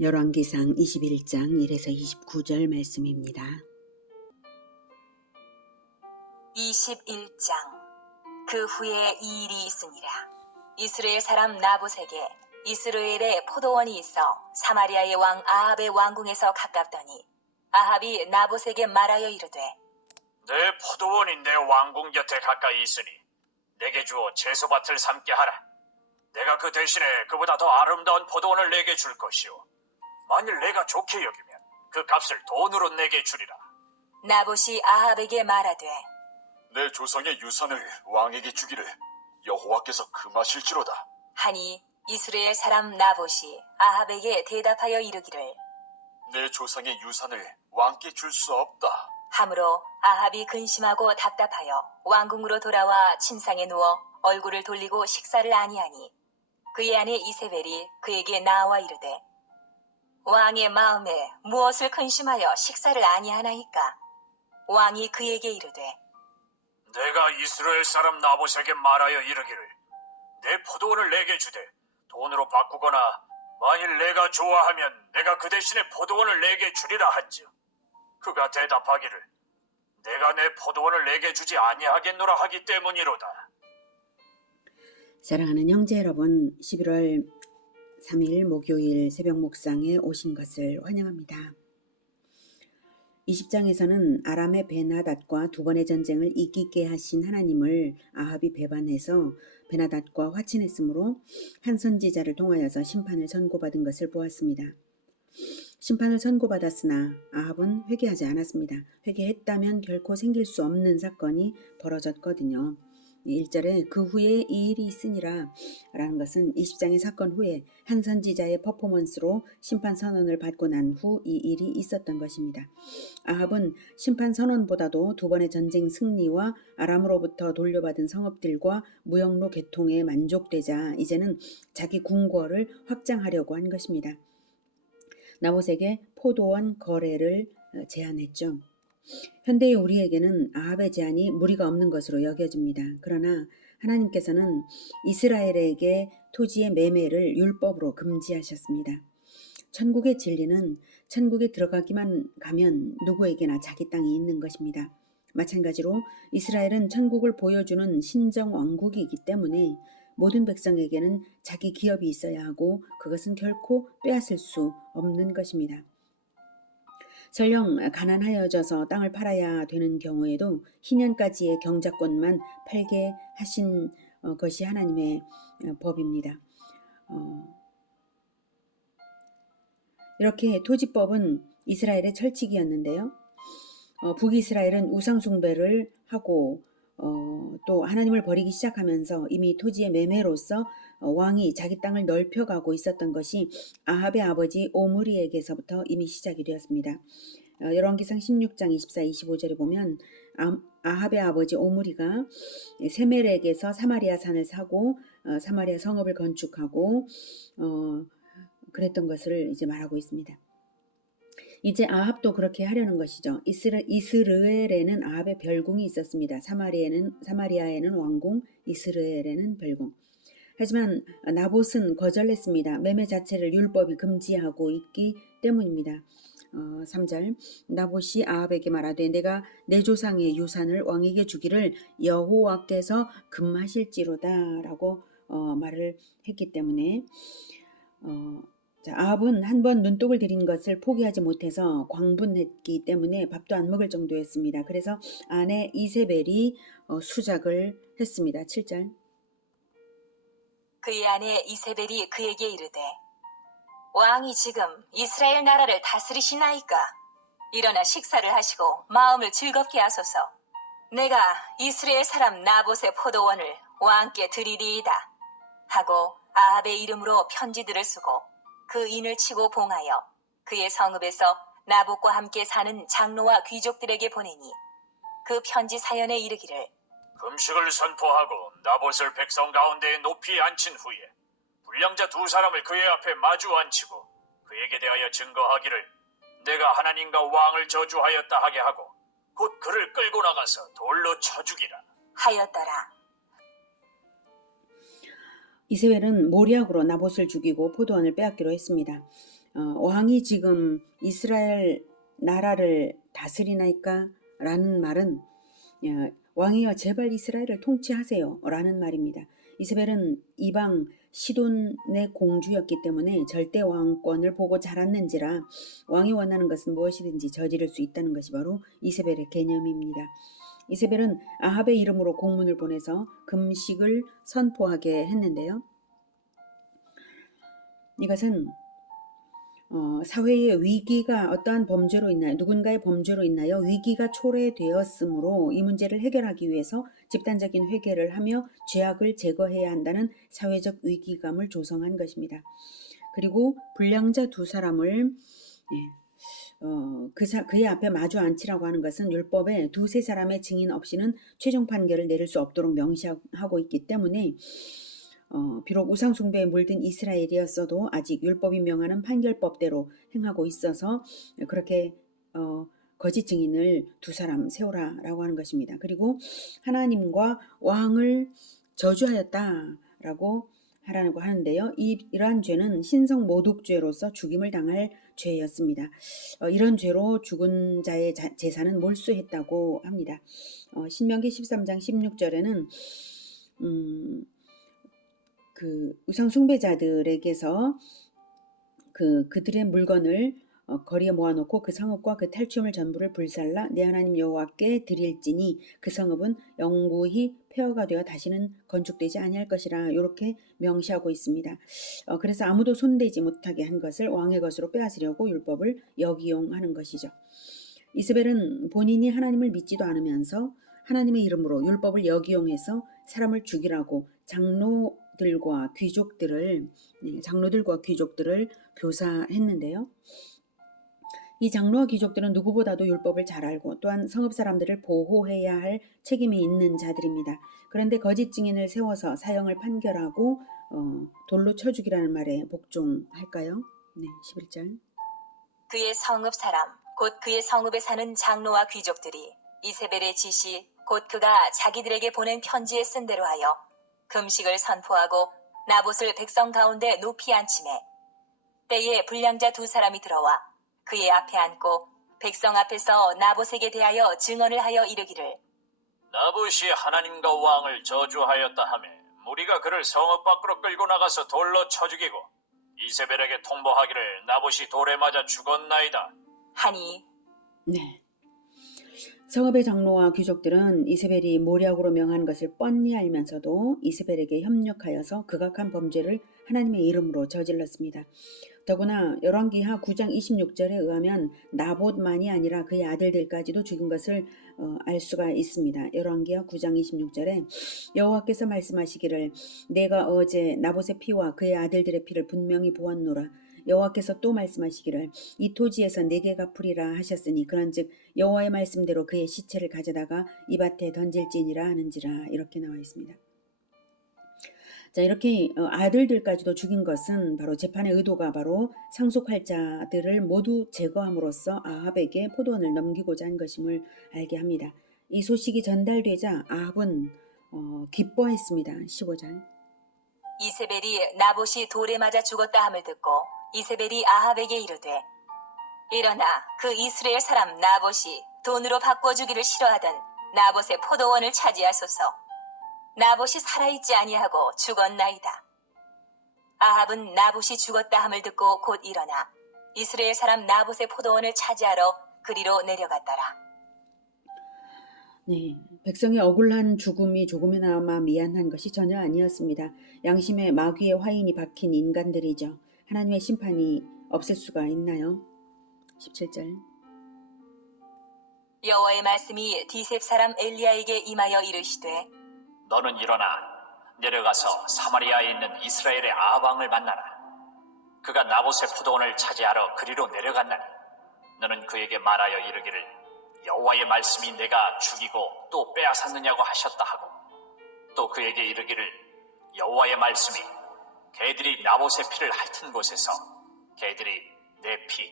열왕기상 21장 1에서 29절 말씀입니다. 21장. 그 후에 이 일이 있으니라. 이스라엘 사람 나봇에게 이스라엘에 포도원이 있어 사마리아의 왕 아합의 왕궁에서 가깝더니 아합이 나봇에게 말하여 이르되, 내 포도원이 내 왕궁 곁에 가까이 있으니 내게 주어 채소밭을 삼게 하라. 내가 그 대신에 그보다 더 아름다운 포도원을 내게 줄 것이요, 만일 내가 좋게 여기면 그 값을 돈으로 내게 주리라. 나봇이 아합에게 말하되, 내 조상의 유산을 왕에게 주기를 여호와께서 금하실지로다. 하니 이스라엘 사람 나봇이 아합에게 대답하여 이르기를, 내 조상의 유산을 왕께 줄 수 없다. 하므로 아합이 근심하고 답답하여 왕궁으로 돌아와 침상에 누워 얼굴을 돌리고 식사를 아니하니 그의 아내 이세벨이 그에게 나와 이르되, 왕의 마음에 무엇을 근심하여 식사를 아니하나이까? 왕이 그에게 이르되, 내가 이스라엘 사람 나봇에게 말하여 이르기를 내 포도원을 내게 주되 돈으로 바꾸거나 만일 내가 좋아하면 내가 그 대신에 포도원을 내게 주리라 한즉, 그가 대답하기를 내가 내 포도원을 내게 주지 아니하겠노라 하기 때문이로다. 사랑하는 형제 여러분, 11월 3일 목요일 새벽 묵상에 오신 것을 환영합니다. 20장에서는 아람의 베나닷과 두 번의 전쟁을 이기게 하신 하나님을 아합이 배반해서 베나닷과 화친했으므로 한 선지자를 통하여서 심판을 선고받은 것을 보았습니다. 심판을 선고받았으나 아합은 회개하지 않았습니다. 회개했다면 결코 생길 수 없는 사건이 벌어졌거든요. 1절에 그 후에 이 일이 있으니라 라는 것은 20장의 사건 후에 한 선지자의 퍼포먼스로 심판 선언을 받고 난 후 이 일이 있었던 것입니다. 아합은 심판 선언보다도 두 번의 전쟁 승리와 아람으로부터 돌려받은 성읍들과 무역로 개통에 만족되자 이제는 자기 궁궐을 확장하려고 한 것입니다. 나봇에게 포도원 거래를 제안했죠. 현대의 우리에게는 아합의 제안이 무리가 없는 것으로 여겨집니다. 그러나 하나님께서는 이스라엘에게 토지의 매매를 율법으로 금지하셨습니다. 천국의 진리는 천국에 들어가기만 가면 누구에게나 자기 땅이 있는 것입니다. 마찬가지로 이스라엘은 천국을 보여주는 신정 왕국이기 때문에 모든 백성에게는 자기 기업이 있어야 하고 그것은 결코 빼앗을 수 없는 것입니다. 설령 가난하여져서 땅을 팔아야 되는 경우에도 희년까지의 경작권만 팔게 하신 것이 하나님의 법입니다. 이렇게 토지법은 이스라엘의 철칙이었는데요. 북이스라엘은 우상숭배를 하고 또 하나님을 버리기 시작하면서 이미 토지의 매매로서 왕이 자기 땅을 넓혀가고 있었던 것이 아합의 아버지 오므리에게서부터 이미 시작이 되었습니다. 열왕기상 16장 24, 25절에 보면 아합의 아버지 오므리가 세멜에게서 사마리아 산을 사고 사마리아 성읍을 건축하고 그랬던 것을 이제 말하고 있습니다. 이제 아합도 그렇게 하려는 것이죠. 이스르엘에는 아합의 별궁이 있었습니다. 사마리아에는 왕궁, 이스르엘에는 별궁. 하지만 나봇은 거절했습니다. 매매 자체를 율법이 금지하고 있기 때문입니다. 3절 나봇이 아합에게 말하되 내가 내 조상의 유산을 왕에게 주기를 여호와께서 금하실지로다 라고 말을 했기 때문에 아합은 한 번 눈독을 들인 것을 포기하지 못해서 광분했기 때문에 밥도 안 먹을 정도였습니다. 그래서 아내 이세벨이 수작을 했습니다. 7절 그의 아내 이세벨이 그에게 이르되, 왕이 지금 이스라엘 나라를 다스리시나이까? 일어나 식사를 하시고 마음을 즐겁게 하소서. 내가 이스라엘 사람 나봇의 포도원을 왕께 드리리이다 하고 아합의 이름으로 편지들을 쓰고 그 인을 치고 봉하여 그의 성읍에서 나봇과 함께 사는 장로와 귀족들에게 보내니 그 편지 사연에 이르기를, 금식을 선포하고 나봇을 백성 가운데에 높이 앉힌 후에 불량자 두 사람을 그의 앞에 마주 앉히고 그에게 대하여 증거하기를 내가 하나님과 왕을 저주하였다 하게 하고 곧 그를 끌고 나가서 돌로 쳐 죽이라 하였더라. 이세벨은 모략으로 나봇을 죽이고 포도원을 빼앗기로 했습니다. 왕이 지금 이스라엘 나라를 다스리나이까? 라는 말은 왕이여 제발 이스라엘을 통치하세요 라는 말입니다. 이세벨은 이방 시돈의 공주였기 때문에 절대 왕권을 보고 자랐는지라 왕이 원하는 것은 무엇이든지 저지를 수 있다는 것이 바로 이세벨의 개념입니다. 이세벨은 아합의 이름으로 공문을 보내서 금식을 선포하게 했는데요. 이것은 사회의 위기가 어떠한 범죄로 있나요? 누군가의 범죄로 인하여 위기가 초래되었으므로 이 문제를 해결하기 위해서 집단적인 회개를 하며 죄악을 제거해야 한다는 사회적 위기감을 조성한 것입니다. 그리고 불량자 두 사람을 그의 앞에 마주 앉히라고 하는 것은 율법에 두세 사람의 증인 없이는 최종 판결을 내릴 수 없도록 명시하고 있기 때문에 비록 우상숭배에 물든 이스라엘이었어도 아직 율법이 명하는 판결법대로 행하고 있어서 그렇게 거짓 증인을 두 사람 세우라라고 하는 것입니다. 그리고 하나님과 왕을 저주하였다라고 하라고 하는데요. 이러한 죄는 신성 모독죄로서 죽임을 당할 죄였습니다. 이런 죄로 죽은 자의 재산은 몰수했다고 합니다. 신명기 13장 16절에는 그 우상 숭배자들에게서 그들의 물건을 거리에 모아놓고 그 성읍과 그 탈취물 전부를 불살라 내 하나님 여호와께 드릴지니 그 성읍은 영구히 폐허가 되어 다시는 건축되지 아니할 것이라 이렇게 명시하고 있습니다. 그래서 아무도 손대지 못하게 한 것을 왕의 것으로 빼앗으려고 율법을 역이용하는 것이죠. 이스벨은 본인이 하나님을 믿지도 않으면서 하나님의 이름으로 율법을 역이용해서 사람을 죽이라고 장로들과 귀족들을 교사했는데요. 이 장로와 귀족들은 누구보다도 율법을 잘 알고 또한 성읍 사람들을 보호해야 할 책임이 있는 자들입니다. 그런데 거짓 증인을 세워서 사형을 판결하고 돌로 쳐 죽이라는 말에 복종할까요? 네, 11절. 그의 성읍 사람 곧 그의 성읍에 사는 장로와 귀족들이 이세벨의 지시 곧 그가 자기들에게 보낸 편지에 쓴 대로 하여 금식을 선포하고 나봇을 백성 가운데 높이 앉히매 때에 불량자 두 사람이 들어와 그의 앞에 앉고 백성 앞에서 나봇에게 대하여 증언을 하여 이르기를 나봇이 하나님과 왕을 저주하였다 하며 무리가 그를 성읍 밖으로 끌고 나가서 돌로 쳐 죽이고 이세벨에게 통보하기를 나봇이 돌에 맞아 죽었나이다 하니 네. 성읍의 장로와 귀족들은 이세벨이 모략으로 명한 것을 뻔히 알면서도 이세벨에게 협력하여서 극악한 범죄를 하나님의 이름으로 저질렀습니다. 더구나 열왕기하 9장 26절에 의하면 나봇만이 아니라 그의 아들들까지도 죽인 것을 알 수가 있습니다. 열왕기하 9장 26절에 여호와께서 말씀하시기를 내가 어제 나봇의 피와 그의 아들들의 피를 분명히 보았노라. 여호와께서 또 말씀하시기를 이 토지에서 내게 갚으리라 하셨으니 그런즉 여호와의 말씀대로 그의 시체를 가져다가 이 밭에 던질지니라 하는지라 이렇게 나와 있습니다. 자, 이렇게 아들들까지도 죽인 것은 바로 재판의 의도가 바로 상속할 자들을 모두 제거함으로써 아합에게 포도원을 넘기고자 한 것임을 알게 합니다. 이 소식이 전달되자 아합은 기뻐했습니다. 15절. 이세벨이 나봇이 돌에 맞아 죽었다 함을 듣고 이세벨이 아합에게 이르되 일어나 그 이스라엘 사람 나봇이 돈으로 바꿔주기를 싫어하던 나봇의 포도원을 차지하소서. 나봇이 살아있지 아니하고 죽었나이다. 아합은 나봇이 죽었다 함을 듣고 곧 일어나 이스라엘 사람 나봇의 포도원을 차지하러 그리로 내려갔더라. 네, 백성의 억울한 죽음이 조금이나마 미안한 것이 전혀 아니었습니다. 양심의 마귀의 화인이 박힌 인간들이죠. 하나님의 심판이 없을 수가 있나요? 17절. 여호와의 말씀이 디셉 사람 엘리야에게 임하여 이르시되 너는 일어나 내려가서 사마리아에 있는 이스라엘의 아합 왕을 만나라. 그가 나봇의 포도원을 차지하러 그리로 내려갔나니 너는 그에게 말하여 이르기를 여호와의 말씀이 내가 죽이고 또 빼앗았느냐고 하셨다 하고 또 그에게 이르기를 여호와의 말씀이 개들이 나봇의 피를 핥은 곳에서 개들이 내 피,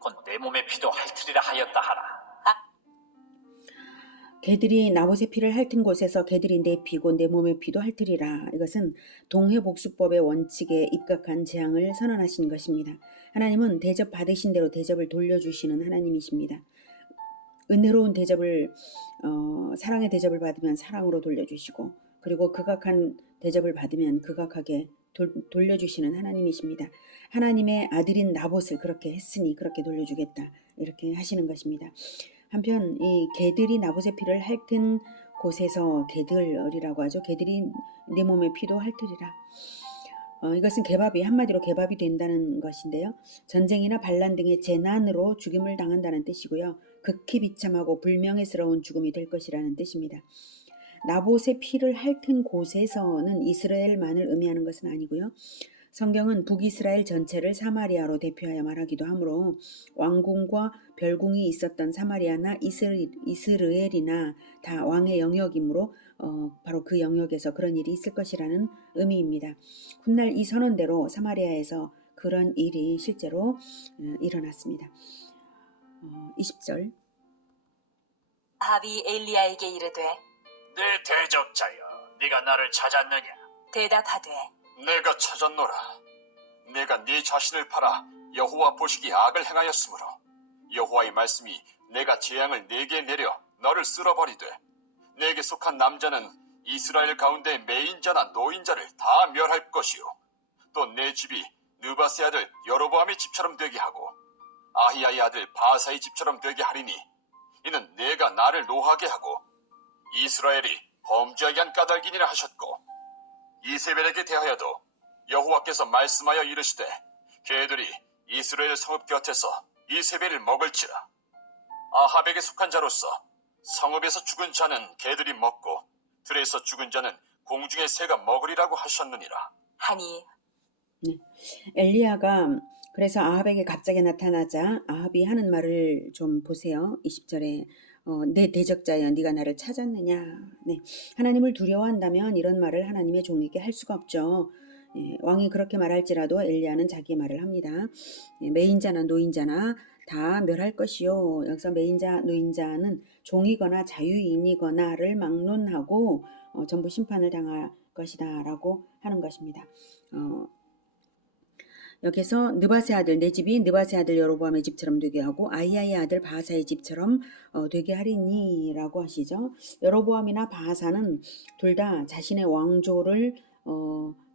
곧 내 몸의 피도 핥으리라 하였다 하라. 개들이 나봇의 피를 핥은 곳에서 개들이 내 피고 내 몸의 피도 핥으리라. 이것은 동회복수법의 원칙에 입각한 재앙을 선언하신 것입니다. 하나님은 대접 받으신 대로 대접을 돌려주시는 하나님이십니다. 은혜로운 대접을 사랑의 대접을 받으면 사랑으로 돌려주시고, 그리고 극악한 대접을 받으면 극악하게 돌려주시는 하나님이십니다. 하나님의 아들인 나봇을 그렇게 했으니 그렇게 돌려주겠다, 이렇게 하시는 것입니다. 한편 이 개들이 나봇의 피를 핥은 곳에서 개들이라고 하죠. 개들이 내 몸의 피도 핥으리라. 이것은 개밥이, 한마디로 개밥이 된다는 것인데요. 전쟁이나 반란 등의 재난으로 죽임을 당한다는 뜻이고요. 극히 비참하고 불명예스러운 죽음이 될 것이라는 뜻입니다. 나봇의 피를 핥은 곳에서는 이스라엘만을 의미하는 것은 아니고요. 성경은 북이스라엘 전체를 사마리아로 대표하여 말하기도 하므로 왕궁과 별궁이 있었던 사마리아나 이스라엘이나 다 왕의 영역이므로 바로 그 영역에서 그런 일이 있을 것이라는 의미입니다. 훗날 이 선언대로 사마리아에서 그런 일이 실제로 일어났습니다. 20절. 아합이 엘리야에게 이르되 내 대적자여, 네가 나를 찾았느냐? 대답하되 내가 찾았노라. 내가 네 자신을 팔아 여호와 보시기 악을 행하였으므로 여호와의 말씀이 내가 재앙을 네게 내려 너를 쓸어버리되 내게 속한 남자는 이스라엘 가운데 매인자나 노인자를 다 멸할 것이요 또 내 집이 느바세 아들 여로보암의 집처럼 되게 하고 아히야의 아들 바사의 집처럼 되게 하리니 이는 내가 나를 노하게 하고 이스라엘이 범죄하게 한 까닭이니라 하셨고 이세벨에게 대하여도 여호와께서 말씀하여 이르시되 개들이 이스라엘 성읍 곁에서 이세벨을 먹을지라. 아합에게 속한 자로서 성읍에서 죽은 자는 개들이 먹고 들에서 죽은 자는 공중의 새가 먹으리라고 하셨느니라. 하니 엘리야가 그래서 아합에게 갑자기 나타나자 아합이 하는 말을 좀 보세요. 20절에 내 대적자여 네가 나를 찾았느냐. 네. 하나님을 두려워한다면 이런 말을 하나님의 종에게 할 수가 없죠. 왕이 그렇게 말할지라도 엘리야는 자기의 말을 합니다. 매인자나 노인자나 다 멸할 것이요. 여기서 매인자, 노인자는 종이거나 자유인이거나를 막론하고 전부 심판을 당할 것이다 라고 하는 것입니다. 여기서 느바세 아들, 내 집이 느바세 아들 여로보암의 집처럼 되게 하고 아히야의 아들 바하사의 집처럼 되게 하리니 라고 하시죠. 여로보암이나 바하사는 둘 다 자신의 왕조를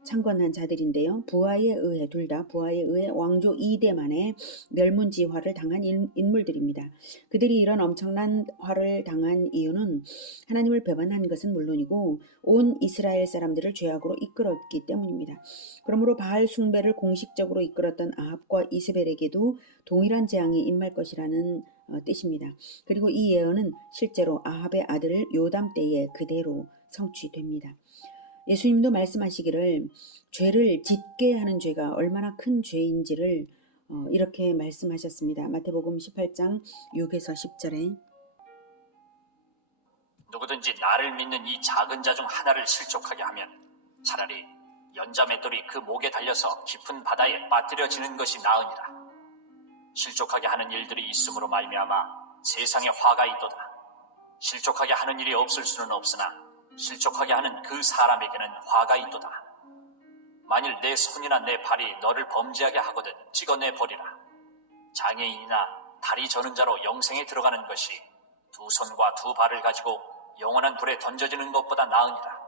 창건한 자들인데요. 부하에 의해 둘 다 부하에 의해 왕조 2대 만에 멸문지화를 당한 인물들입니다. 그들이 이런 엄청난 화를 당한 이유는 하나님을 배반한 것은 물론이고 온 이스라엘 사람들을 죄악으로 이끌었기 때문입니다. 그러므로 바알 숭배를 공식적으로 이끌었던 아합과 이세벨에게도 동일한 재앙이 임할 것이라는 뜻입니다. 그리고 이 예언은 실제로 아합의 아들 요담 때에 그대로 성취됩니다. 예수님도 말씀하시기를 죄를 짓게 하는 죄가 얼마나 큰 죄인지를 이렇게 말씀하셨습니다. 마태복음 18장 6에서 10절에 누구든지 나를 믿는 이 작은 자 중 하나를 실족하게 하면 차라리 연자 맷돌이 그 목에 달려서 깊은 바다에 빠뜨려지는 것이 나으니라. 실족하게 하는 일들이 있음으로 말미암아 세상에 화가 있도다. 실족하게 하는 일이 없을 수는 없으나 실족하게 하는 그 사람에게는 화가 있도다. 만일 내 손이나 내 발이 너를 범죄하게 하거든 찍어내 버리라. 장애인이나 다리 저는 자로 영생에 들어가는 것이 두 손과 두 발을 가지고 영원한 불에 던져지는 것보다 나으니라.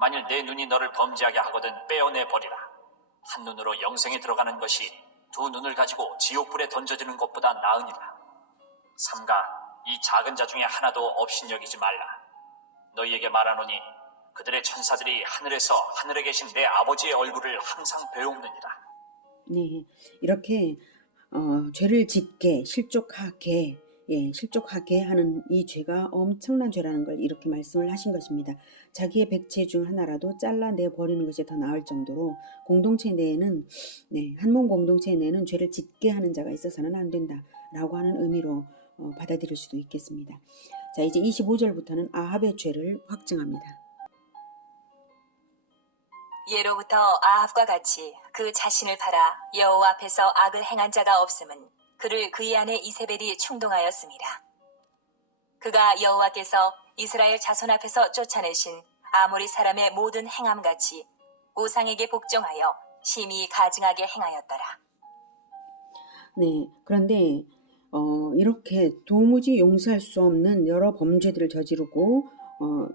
만일 내 눈이 너를 범죄하게 하거든 빼어내 버리라. 한 눈으로 영생에 들어가는 것이 두 눈을 가지고 지옥불에 던져지는 것보다 나으니라. 삼가 이 작은 자 중에 하나도 업신여기지 말라. 너희에게 말하노니 그들의 천사들이 하늘에서 하늘에 계신 내 아버지의 얼굴을 항상 배움느니라. 네, 이렇게 죄를 짓게 실족하게 하는 이 죄가 엄청난 죄라는 걸 이렇게 말씀을 하신 것입니다. 자기의 백체 중 하나라도 잘라내 버리는 것이 더 나을 정도로 공동체 내에는 한 몸 공동체 내에는 죄를 짓게 하는 자가 있어서는 안 된다라고 하는 의미로 받아들일 수도 있겠습니다. 자, 이제 25절부터는 아합의 죄를 확증합니다. 예로부터 아합과 같이 그 자신을 팔아 여호와 앞에서 악을 행한 자가 없음은 그를 그의 아내 이세벨이 충동하였습니다. 그가 여호와께서 이스라엘 자손 앞에서 쫓아내신 아모리 사람의 모든 행함같이 우상에게 복종하여 심히 가증하게 행하였더라. 네, 그런데 이렇게 도무지 용서할 수 없는 여러 범죄들을 저지르고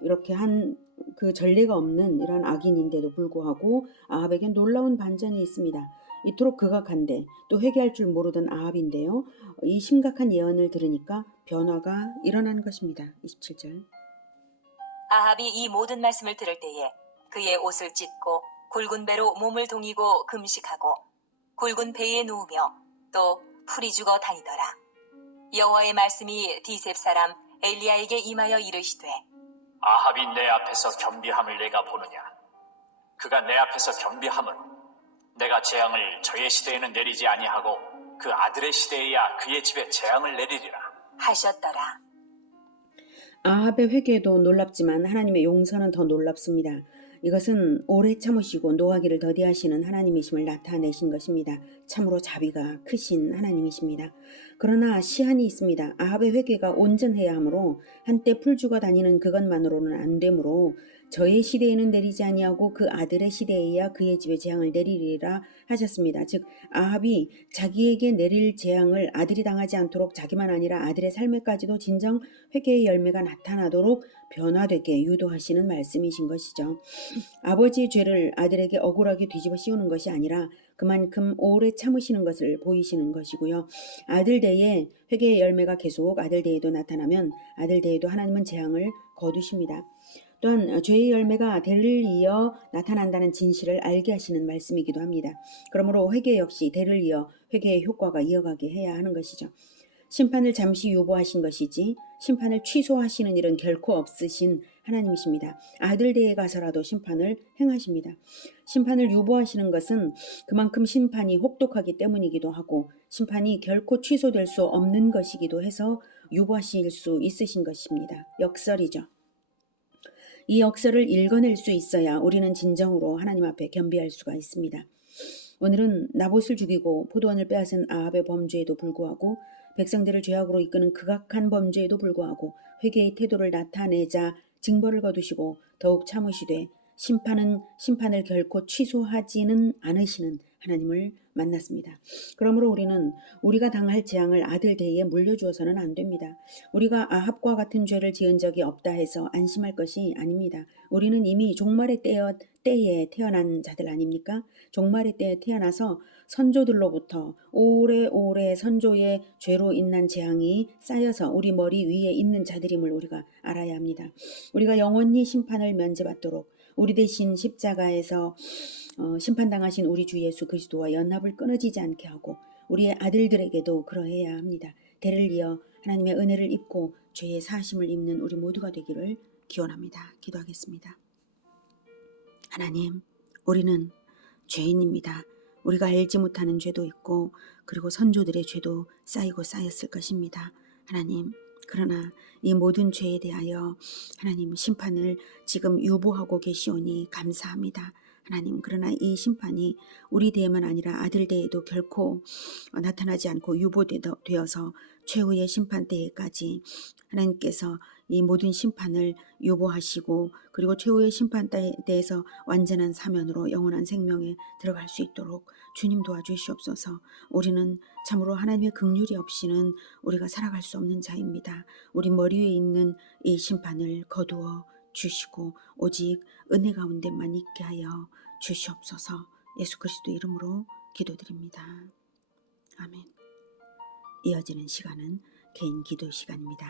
이렇게 한 그 전례가 없는 이런 악인인데도 불구하고 아합에게 놀라운 반전이 있습니다. 이토록 극악한데 또 회개할 줄 모르던 아합인데요. 이 심각한 예언을 들으니까 변화가 일어난 것입니다. 27절. 아합이 이 모든 말씀을 들을 때에 그의 옷을 찢고 굵은 배로 몸을 동이고 금식하고 굵은 배에 누우며 또 풀이 죽어 다니더라. 여호와의 말씀이 디셉 사람 엘리야에게 임하여 이르시되 아합이 내 앞에서 겸비함을 내가 보느냐. 그가 내 앞에서 겸비함은 내가 재앙을 저의 시대에는 내리지 아니하고 그 아들의 시대에야 그의 집에 재앙을 내리리라 하셨더라. 아합의 회개도 놀랍지만 하나님의 용서는 더 놀랍습니다. 이것은 오래 참으시고 노하기를 더디하시는 하나님이심을 나타내신 것입니다. 참으로 자비가 크신 하나님이십니다. 그러나 시한이 있습니다. 아합의 회개가 온전해야 하므로 한때 풀죽어 다니는 그것만으로는 안 되므로 저의 시대에는 내리지 아니하고 그 아들의 시대에야 그의 집에 재앙을 내리리라 하셨습니다. 즉 아합이 자기에게 내릴 재앙을 아들이 당하지 않도록 자기만 아니라 아들의 삶에까지도 진정 회개의 열매가 나타나도록 변화되게 유도하시는 말씀이신 것이죠. 아버지의 죄를 아들에게 억울하게 뒤집어 씌우는 것이 아니라 그만큼 오래 참으시는 것을 보이시는 것이고요. 아들 대에 회개의 열매가 계속 아들 대에도 나타나면 아들 대에도 하나님은 재앙을 거두십니다. 또한 죄의 열매가 대를 이어 나타난다는 진실을 알게 하시는 말씀이기도 합니다. 그러므로 회개 역시 대를 이어 회개의 효과가 이어가게 해야 하는 것이죠. 심판을 잠시 유보하신 것이지 심판을 취소하시는 일은 결코 없으신 하나님이십니다. 아들 대에 가서라도 심판을 행하십니다. 심판을 유보하시는 것은 그만큼 심판이 혹독하기 때문이기도 하고 심판이 결코 취소될 수 없는 것이기도 해서 유보하실 수 있으신 것입니다. 역설이죠. 이 역설을 읽어낼 수 있어야 우리는 진정으로 하나님 앞에 겸비할 수가 있습니다. 오늘은 나봇을 죽이고 포도원을 빼앗은 아합의 범죄에도 불구하고 백성들을 죄악으로 이끄는 극악한 범죄에도 불구하고 회개의 태도를 나타내자 징벌을 거두시고 더욱 참으시되 심판을 결코 취소하지는 않으시는 하나님을 만났습니다. 그러므로 우리는 우리가 당할 재앙을 아들 대에 물려주어서는 안 됩니다. 우리가 아합과 같은 죄를 지은 적이 없다 해서 안심할 것이 아닙니다. 우리는 이미 종말의 때에 태어난 자들 아닙니까? 종말의 때에 태어나서 선조들로부터 오래오래 선조의 죄로 인한 재앙이 쌓여서 우리 머리 위에 있는 자들임을 우리가 알아야 합니다. 우리가 영원히 심판을 면제받도록 우리 대신 십자가에서 심판당하신 우리 주 예수 그리스도와 연합을 끊어지지 않게 하고 우리의 아들들에게도 그러해야 합니다. 대를 이어 하나님의 은혜를 입고 죄의 사심을 입는 우리 모두가 되기를 기원합니다. 기도하겠습니다. 하나님, 우리는 죄인입니다. 우리가 알지 못하는 죄도 있고 그리고 선조들의 죄도 쌓이고 쌓였을 것입니다. 하나님, 그러나 이 모든 죄에 대하여 하나님 심판을 지금 유보하고 계시오니 감사합니다. 하나님, 그러나 이 심판이 우리 대에만 아니라 아들 대에도 결코 나타나지 않고 유보되어서 최후의 심판 때에까지 하나님께서 이 모든 심판을 유보하시고 그리고 최후의 심판 때에서 완전한 사면으로 영원한 생명에 들어갈 수 있도록 주님 도와주시옵소서. 우리는 참으로 하나님의 긍휼이 없이는 우리가 살아갈 수 없는 자입니다. 우리 머리 위에 있는 이 심판을 거두어 주시고 오직 은혜 가운데만 있게 하여 주시옵소서. 예수 그리스도 이름으로 기도드립니다. 아멘. 이어지는 시간은 개인 기도 시간입니다.